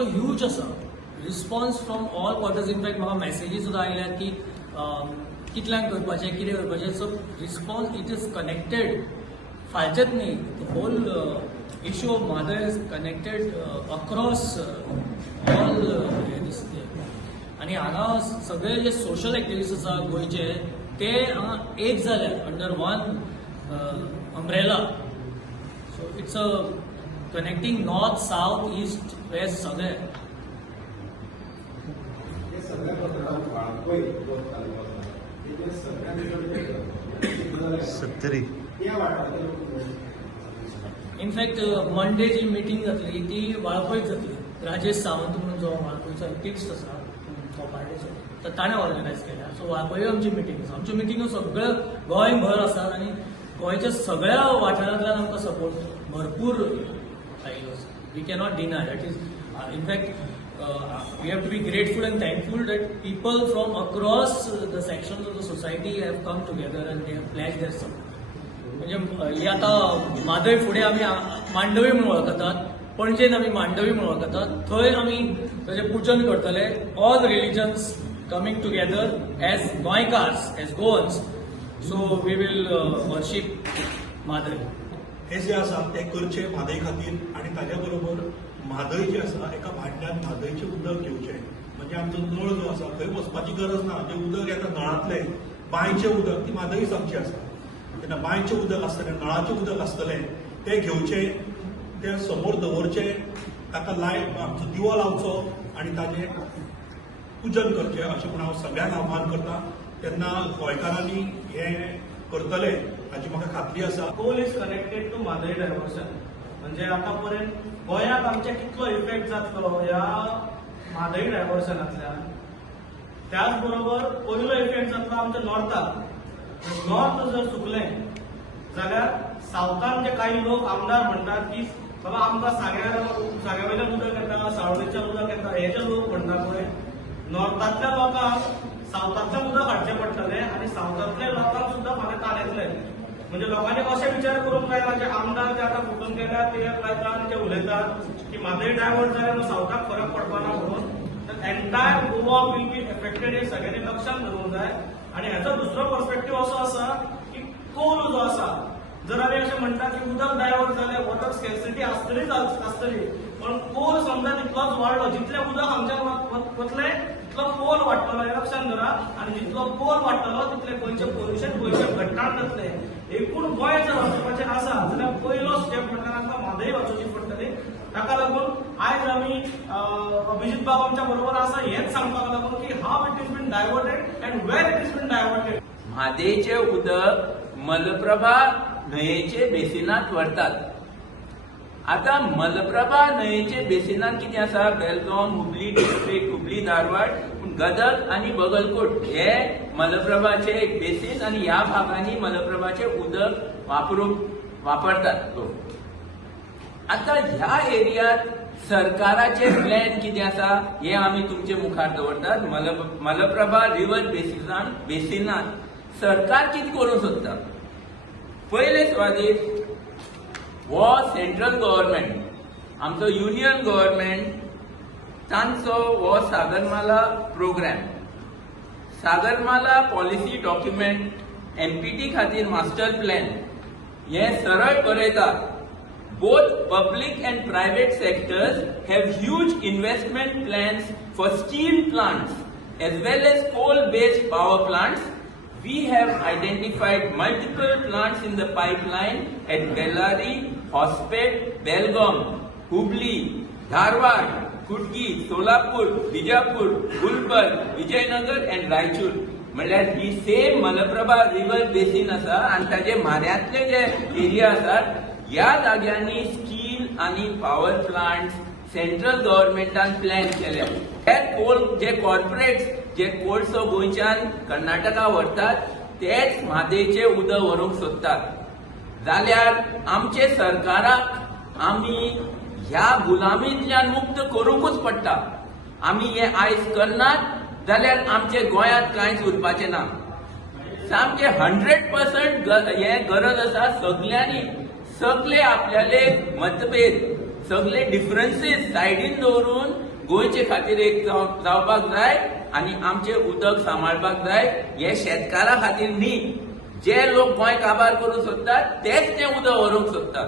सामको ह्यूज आसा. Response from all quarters. In fact म्हाका मेसेजी सुद्दां आयल्यात की कितल्यांक करपाचें, कितें करपाचें. So response it is connected. फालचेच न्ही, whole issue of mother is connected across all हे दिसते. आनी हांगा सगळे जे सोशल एक्टिविस्ट आसा गोंयचे ते हांगा एक जाल्यात under one umbrella. So it's a connecting north south east west सगळे. इनफॅक्ट मंडे जी मिटींग जातली ती वाळपयत जातली. राजेश सावंत म्हणून जो वाळपयचो एक्टिविस्ट आसा कोपार्डेचो, तर ताणें ऑर्गनायज केल्या. सो वाळपय आमची मिटींग आसा. आमच्यो मिटींगो सगळ्यो गोंयभर आसात आनी गोंयच्या सगळ्या वाठारांतल्यान आमकां सपोर्ट भरपूर आयिल्लो आसा. We cannot deny that is. In fact we have to be grateful and thankful that people from across the sections of the society have come together and they have pledged their support. म्हणजे ही आता म्हादय फुडें आमी मांडवी म्हणून वळखतात, पणजेन आमी मांडवी म्हणून वळखतात. थंय आमी ताचें पुजन करतले. All religions coming together as गोंयकार्स, as Goans. So we will worship Mhadei. हे जे आसा ते करचे म्हादय खातीर आनी ताज्या बरोबर म्हादय जे आसा एका भांड्यात म्हादयचें उदक घेवचें. म्हणजे आमचो नळ जो आसा थंय वचपाची गरज ना. जें उदक येता नळांतलें बांयचें उदक ती म्हादयच आमची आसा. तेन्ना बांयचें उदक आसतलें, नळाचें उदक आसतलें तें घेवचें, तें समोर दवरचें, ताका आमचो दिवो लावचो आनी ताजें पुजन करचें अशें म्हणून हांव सगळ्यांक आव्हान करतां. तेन्ना गोंयकारांनी हें करतले हाची म्हाका खात्री आसा. Coal is connected to Mhadei diversion. म्हणजे आतापर्यंत गोंयांत आमचे कितलो इफेक्ट जातलो ह्या म्हादय डायवर्सनांतल्यान. त्याच बरोबर पयलो इफेक्ट जातलो आमच्या नॉर्थाक. नॉर्थ जर सुकलें जाल्यार सावथान जे काही लोक आमदार म्हणटात की बाबा आमकां साग्यावयल्यान उदक येता, सावळेच्यान उदक येता, हे जे लोक म्हणटा पळय, नॉर्थांतल्या लोकांक सावथांतल्यान उदक हाडचें पडटलें आनी सावथांतल्या लोकांक सुद्दां फाल्यां ताण येतले. म्हणजे लोकांनी अशें विचार करूंक जाय ना जे आमदार जे आतां फुटून गेल्या ते लायतात ते उलयतात की म्हादय डायवर्ट जाल्यार सावथाक फरक पडपाना म्हणून. Entire Goa will be affected हे सगळ्यांनी लक्षांत दवरूंक जाय. आनी हेचो दुसरो पर्स्पेक्टीव असो आसा की कोल जो आसा, जर आमी अशें म्हणटा की उदक डायवर्ट जालें वॉटर स्कॅर्सिटी आसतलीच आसतली, पण कोल समजा तितलोच वाडलो. जितलें उदक आमच्यान वतलें तितलो कोल वाडटलो हें लक्षांत धरा. आनी जितलो कोल वाडटलो तितलें गोंयचें पोल्युशन गोंयचें घट्टाण जातलें. एकूण गोंय जर वाचोवपाचें आसा जाल्यार पयलो स्टेप म्हणल्यार आमकां म्हादय वाचोवची पडटली. ताका लागून आयज आमी अभिजीत बाब आमच्या बरोबर आसा हेच सांगपाक लागून की हाव it is been diverted and where it is been diverted. म्हादयचें उदक मलप्रभा न्हंयेचे बेसिनांत व्हरतात. आता मलप्रभा न्हंयेचे बेसिनांत कितें आसा, बेलगांव, हुबली डिस्ट्रिक्ट, हुबली धारवाड, गदग आनी बगलकोट हे मलप्रभाचे एक बेसीन आनी ह्या भागांनी मलप्रभाचे उदक वापरतात लोक. आता ह्या एरियात सरकाराचे प्लॅन कितें आसा हे आमी तुमचे मुखार दवरतात. मलप्रभा रिवर बेसिनांत सरकार कितें करूंक सोदता. पयले सुवातेर हो सेंट्रल गव्हर्नमेंट, आमचो युनियन गव्हर्नमेंट, तांचो हो Sagarmala programme, Sagarmala policy document, MPT खातीर मास्टर प्लॅन हे सरळ बरयता. Both public and private sectors have huge investment plans for steel plants as well as coal-based power plants. We have identified multiple plants in the pipeline at Bellary, Hospet, Belgaum, Hubli, Dharwad, Kudgi, Solapur, Bijapur, Gulbarg, Vijaynagar and Raichur. म्हणल्यार ही same Malaprabha river basin आसा आनी ताचे म्हाऱ्यांतले जे area आसात ह्या जाग्यांनी steel आनी power plant central गव्हर्नमेंटान plan केल्या. हे कोल जे कॉर्पोरेट्स जे कोळसो गोंयच्यान कर्नाटका व्हरतात तेच म्हादयचे उदक व्हरूंक सोदतात. जाल्यार आमचे सरकाराक आमी ह्या गुलामींतल्यान मुक्त करूंकूच पडटा. आमी हे आयज करनात जाल्यार आमचे गोंयांत कांयच उरपाचें ना. सामके 100% हे गरज आसा सगळ्यांनी सगळे आपल्याले मतभेद सगळे डिफरन्सीस सायडीन दवरून गोंयचे खातीर एक जावपाक जाय आनी आमचे उदक सांबाळपाक जाय. हे शेतकारा खातीर न्ही, जे लोक गोंय काबार करूंक सोदतात तेच तें उदक व्हरूंक सोदतात.